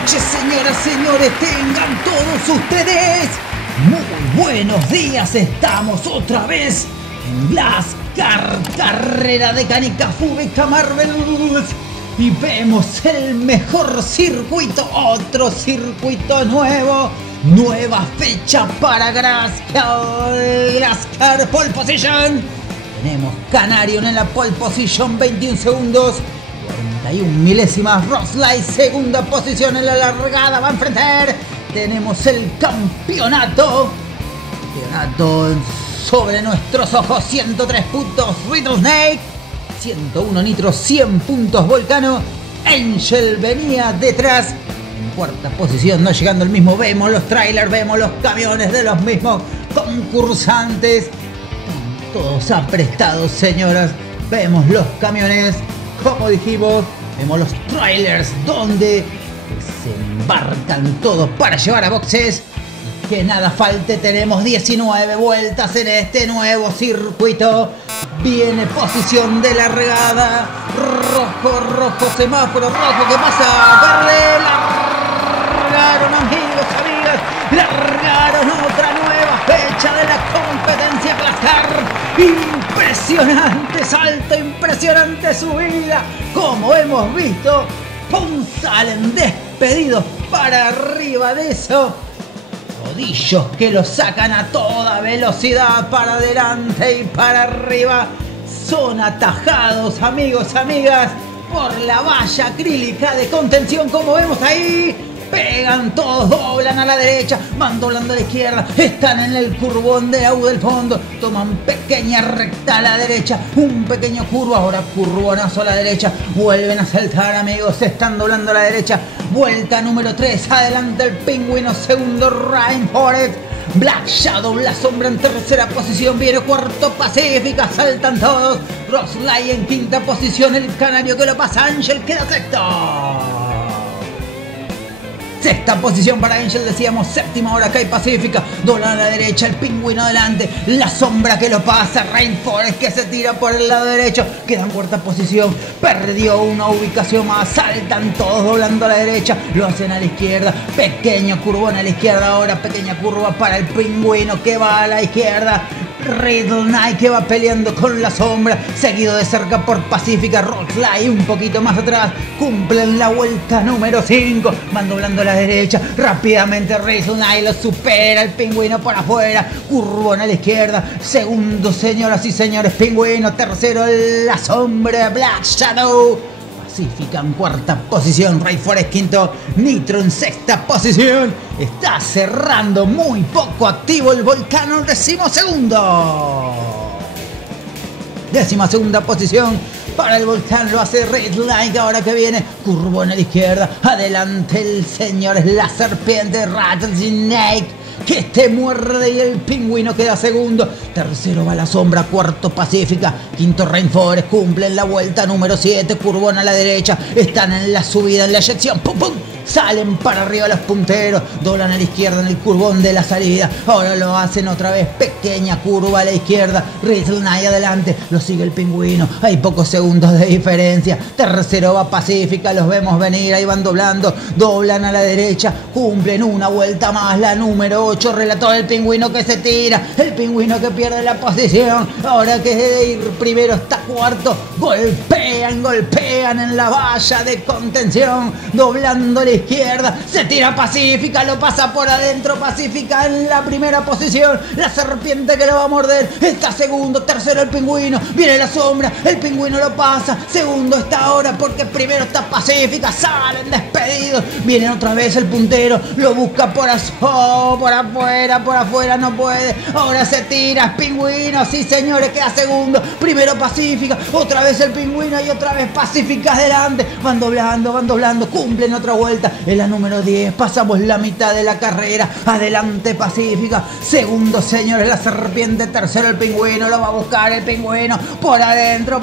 noches, señoras, señores, tengan todos ustedes muy buenos días. Estamos otra vez en las carrera de Canica Fúbica Marvelous y vemos el mejor circuito, otro circuito nuevo, nueva fecha para Grascar Pole Position. Tenemos Canarion en la pole position, 21 segundos, 41 milésimas. Rossley, segunda posición en la largada, va a enfrentar. Tenemos el campeonato sobre nuestros ojos. 103 puntos Rattlesnake, 101 Nitro, 100 puntos Volcano. Angel venía detrás en cuarta posición, no llegando el mismo. Vemos los trailers, vemos los camiones de los mismos concursantes, todos aprestados, señoras. Vemos los camiones, como dijimos, vemos los trailers donde se embarcan todos para llevar a boxes. Que nada falte, tenemos 19 vueltas en este nuevo circuito. Viene posición de largada, rojo, semáforo rojo, ¿qué pasa? Verde, largaron, amigos, amigas, largaron otra nueva fecha de la competencia Grascar. Impresionante salto, impresionante subida, como hemos visto. ¡Pum! Salen despedidos para arriba de eso. Rodillos que los sacan a toda velocidad para adelante y para arriba. Son atajados, amigos, amigas, por la valla acrílica de contención, como vemos ahí. Pegan todos, doblan a la derecha, van doblando a la izquierda, están en el curvón de AU del fondo, toman pequeña recta a la derecha, un pequeño curvo, ahora curvonazo a la derecha, vuelven a saltar, amigos, se están doblando a la derecha. Vuelta número 3, adelante el Pingüino, segundo Rainforest, Black Shadow, la sombra en tercera posición, viene cuarto Pacífica, saltan todos. Rossley en quinta posición, el Canario que lo pasa, Angel queda sexto. Sexta posición para Angel, decíamos, séptima ahora Kai Pacífica, dobla a la derecha, el Pingüino adelante, la sombra que lo pasa, Rainforest que se tira por el lado derecho, queda en cuarta posición, perdió una ubicación más, saltan todos doblando a la derecha, lo hacen a la izquierda, pequeño curvón a la izquierda ahora, pequeña curva para el Pingüino que va a la izquierda. Rattlesnake que va peleando con la sombra, seguido de cerca por Pacífica. Rossley un poquito más atrás, cumplen la vuelta número 5, van doblando a la derecha, rápidamente Rattlesnake lo supera, el Pingüino por afuera, curvón a la izquierda, segundo, señoras y señores, Pingüino, tercero la sombra, Black Shadow. Pacífica en cuarta posición, Rainforest quinto, Nitro en sexta posición. Está cerrando muy poco activo el Volcano, decimosegundo. Décima segunda posición para el Volcán, lo hace Rattlesnake ahora que viene, curvón a la izquierda, adelante el señor es la serpiente Rattlesnake que te muerde y el Pingüino queda segundo, tercero va la sombra, cuarto Pacífica, quinto Rainforest, cumplen la vuelta número 7, curvón a la derecha, están en la subida, en la eyección, pum pum, salen para arriba los punteros, doblan a la izquierda en el curvón de la salida, ahora lo hacen otra vez, pequeña curva a la izquierda, Rattlesnake adelante, lo sigue el Pingüino, hay pocos segundos de diferencia, tercero va Pacífica, los vemos venir, ahí van doblando, doblan a la derecha, cumplen una vuelta más, la número 8, relató el Pingüino que se tira, el Pingüino que pierde la posición, ahora que de ir primero está cuarto, golpean en la valla de contención, doblando a la izquierda, se tira Pacífica, lo pasa por adentro, Pacífica en la primera posición, la serpiente que lo va a morder, está segundo, tercero el Pingüino, viene la sombra, el Pingüino lo pasa, segundo está ahora porque primero está Pacífica, salen despedidos, viene otra vez el puntero, lo busca por afuera, no puede, ahora se tira, Pingüino, sí señores, queda segundo, primero Pacífica, otra vez el Pingüino y otra vez Pacífica adelante, van doblando, cumplen otra vuelta, en la número 10, pasamos la mitad de la carrera, adelante Pacífica, segundo señores la serpiente, tercero el Pingüino, lo va a buscar el Pingüino, por adentro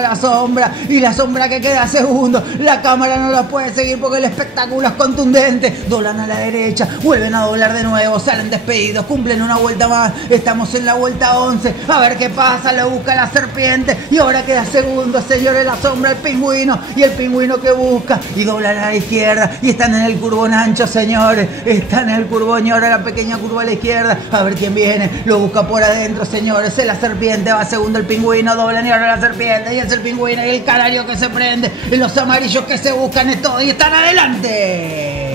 la sombra, y la sombra que queda segundo, la cámara no la puede seguir porque el espectáculo es contundente, doblan a la derecha, vuelven a doblar de nuevo, salen despedidos, cumplen una vuelta más, estamos en la vuelta 11, a ver qué pasa, lo busca la serpiente, y ahora queda segundo, señores, la sombra, el Pingüino, y el Pingüino que busca, y dobla a la izquierda, izquierda y están en el curbón ancho, señores. Están en el curbón y ahora la pequeña curva a la izquierda. A ver quién viene. Lo busca por adentro, señores. Es la serpiente, va segundo el pingüino, doblan y ahora la serpiente. Y es el pingüino y el canario que se prende. Y los amarillos que se buscan es todo y están adelante.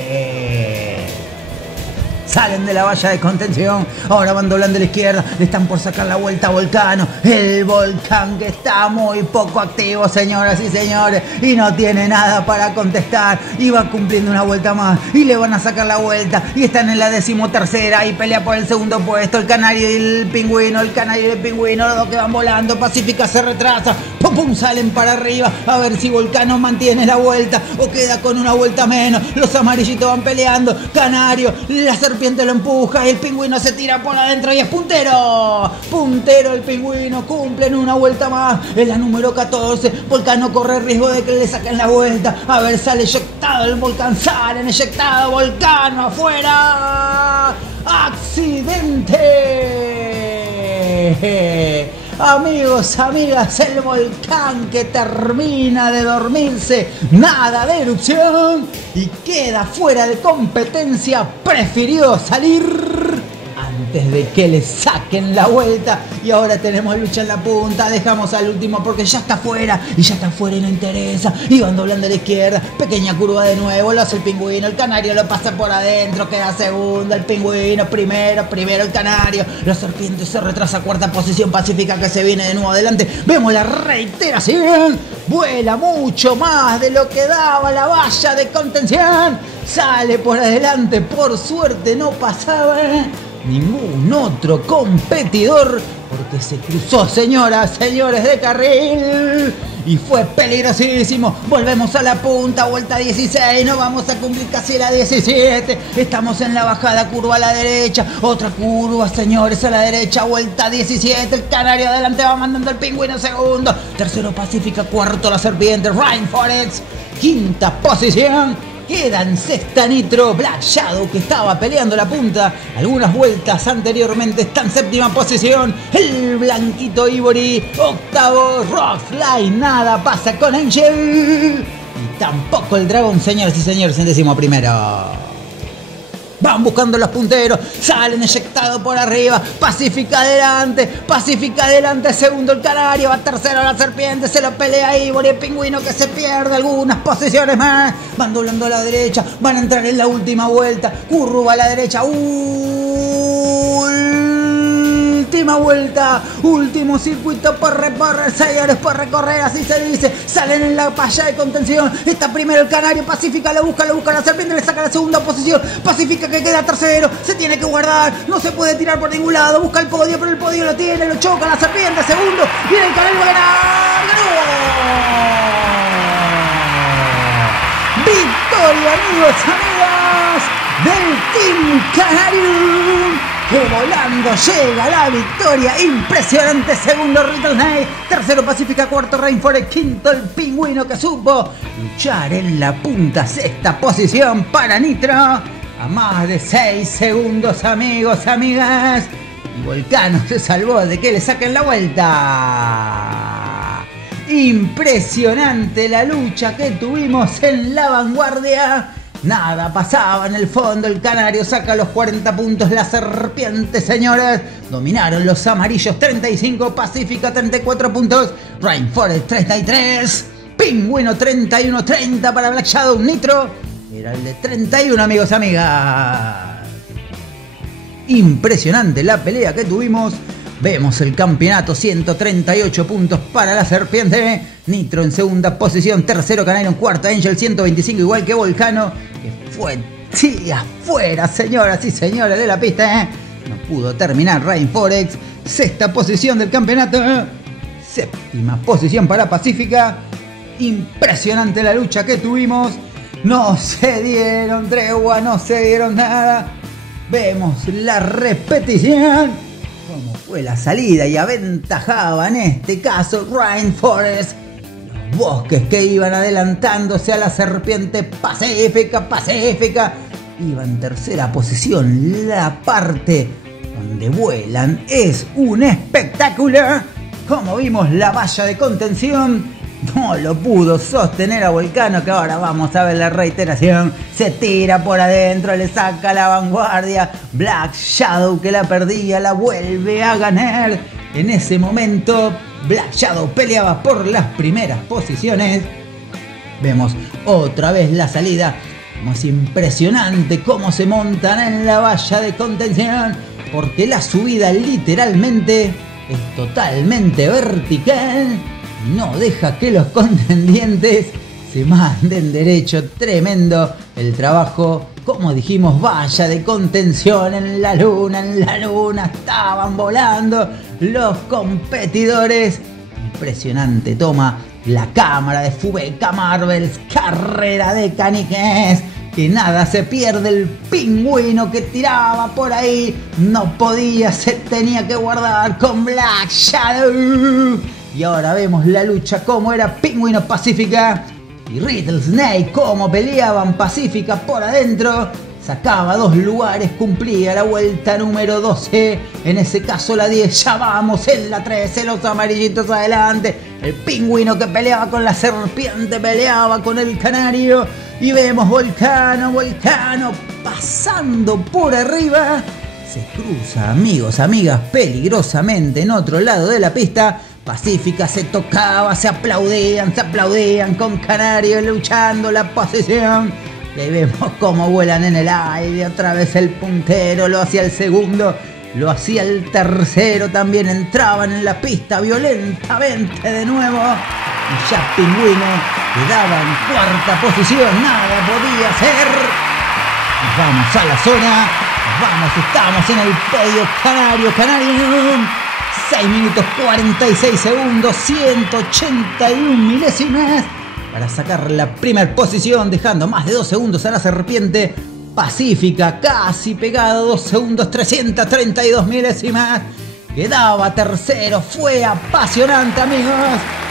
Salen de la valla de contención, ahora van doblando a la izquierda, le están por sacar la vuelta a Volcano, el Volcán que está muy poco activo, señoras y señores, y no tiene nada para contestar, y va cumpliendo una vuelta más, y le van a sacar la vuelta, y están en la 13ª, y pelea por el segundo puesto, el canario y el pingüino, los dos que van volando, Pacífica se retrasa, pum pum, salen para arriba, a ver si Volcano mantiene la vuelta, o queda con una vuelta menos, los amarillitos van peleando, Canario, la serpiente lo empuja y el pingüino se tira por adentro y es puntero. Puntero el pingüino, cumplen una vuelta más. Es la número 14. Volcano corre riesgo de que le saquen la vuelta. A ver, sale eyectado el Volcán. Salen eyectado. Volcano afuera. ¡Accidente! Amigos, amigas, el Volcán que termina de dormirse, nada de erupción y queda fuera de competencia, prefirió salir antes de que le saquen la vuelta y ahora tenemos lucha en la punta, dejamos al último porque ya está fuera y no interesa y van doblando a la izquierda, pequeña curva de nuevo, lo hace el pingüino, el canario lo pasa por adentro, queda segundo, el pingüino primero el canario, la serpiente se retrasa, cuarta posición, Pacífica que se viene de nuevo adelante, vemos la reiteración, vuela mucho más de lo que daba la valla de contención, sale por adelante, por suerte no pasaba ningún otro competidor porque se cruzó, señoras, señores, de carril y fue peligrosísimo. Volvemos a la punta, vuelta 16, nos vamos a cumplir casi la 17, estamos en la bajada, curva a la derecha, otra curva, señores, a la derecha, vuelta 17, el canario adelante va mandando el pingüino segundo, tercero Pacífica, cuarto la serpiente, Rainforest, quinta posición. Queda en sexta Nitro, Black Shadow que estaba peleando la punta algunas vueltas anteriormente, está en séptima posición, el blanquito Ivory, octavo Rockfly, nada pasa con Angel y tampoco el dragón, señores y señores, en décimo primero. Van buscando los punteros, salen eyectados por arriba, Pacífica adelante, segundo el canario, va tercero la serpiente, se lo pelea Ivory, el pingüino que se pierde algunas posiciones más, van doblando a la derecha, van a entrar en la última vuelta, curva a la derecha, última vuelta, último circuito por recorrer, señores, por recorrer, así se dice, salen en la valla de contención, está primero el canario, Pacífica lo busca la serpiente, le saca la segunda posición, Pacífica que queda tercero, se tiene que guardar, no se puede tirar por ningún lado, busca el podio, pero el podio lo tiene, lo choca la serpiente, segundo, viene el canario a ganar, ¡ganó! Victoria, amigos, amigas, del Team Canario, que volando llega la victoria, impresionante, segundo Little Snake, tercero Pacífica, cuarto Rainforest, quinto el pingüino que supo luchar en la punta, sexta posición para Nitro, a más de 6 segundos, amigos, amigas, y Volcano se salvó de que le saquen la vuelta. Impresionante la lucha que tuvimos en la vanguardia. Nada pasaba en el fondo, el canario saca los 40 puntos, la serpiente, señores, dominaron los amarillos, 35, Pacífica 34 puntos, Rainforest 33, pingüino 31, 30 para Black Shadow, Nitro era el de 31, amigos, amigas. Impresionante la pelea que tuvimos. Vemos el campeonato, 138 puntos para la serpiente, Nitro en segunda posición, tercero Canario en cuarta, Angel 125 igual que Volcano, que fue afuera, señoras y señores de la pista, no pudo terminar. Rainforest, sexta posición del campeonato, séptima posición para Pacífica. Impresionante la lucha que tuvimos, no se dieron tregua, no se dieron nada. Vemos la repetición. Cómo fue la salida y aventajaba en este caso Rainforest, los bosques que iban adelantándose a la serpiente Pacífica, iba en tercera posición, la parte donde vuelan es un espectáculo, como vimos la valla de contención, no lo pudo sostener a Volcano, que ahora vamos a ver la reiteración. Se tira por adentro, le saca la vanguardia. Black Shadow, que la perdía, la vuelve a ganar. En ese momento Black Shadow peleaba por las primeras posiciones. Vemos otra vez la salida. Más impresionante cómo se montan en la valla de contención, porque la subida literalmente es totalmente vertical. No deja que los contendientes se manden derecho. Tremendo el trabajo. Como dijimos, valla de contención en la luna. En la luna estaban volando los competidores. Impresionante toma la cámara de Fubeca Marvels. Carrera de caniques. Que nada se pierde el pingüino que tiraba por ahí. No podía, se tenía que guardar con Black Shadow. Y ahora vemos la lucha, cómo era Pingüino Pacífica y Rattlesnake, cómo peleaban. Pacífica por adentro, sacaba 2 lugares, cumplía la vuelta número 12, en ese caso la 10, ya vamos en la 13, los amarillitos adelante. El Pingüino que peleaba con la serpiente, peleaba con el canario. Y vemos Volcano pasando por arriba. Se cruza, amigos, amigas, peligrosamente en otro lado de la pista. Pacífica se tocaba, se aplaudían con Canario luchando la posición. Y vemos cómo vuelan en el aire. Otra vez el puntero, lo hacía el segundo, lo hacía el tercero. También entraban en la pista violentamente de nuevo. Y ya Pingüino quedaba en cuarta posición, nada podía hacer. Nos vamos a la zona, estamos en el podio. Canario, 6 minutos 46 segundos, 181 milésimas para sacar la primera posición, dejando más de 2 segundos a la serpiente. Pacífica casi pegado, 2 segundos 332 milésimas. Quedaba tercero, fue apasionante, amigos.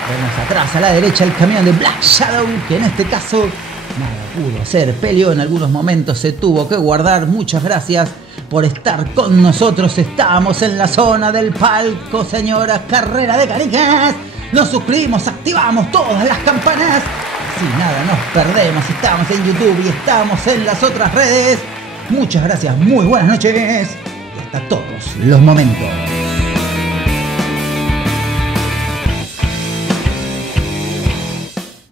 Vemos atrás a la derecha el camión de Black Shadow, que en este caso nada pudo hacer. Peleó en algunos momentos, se tuvo que guardar. Muchas gracias por estar con nosotros. Estamos en la zona del palco, señoras. Carrera de canicas. Nos suscribimos, activamos todas las campanas. Así nada nos perdemos. Estamos en YouTube y estamos en las otras redes. Muchas gracias, muy buenas noches y hasta todos los momentos.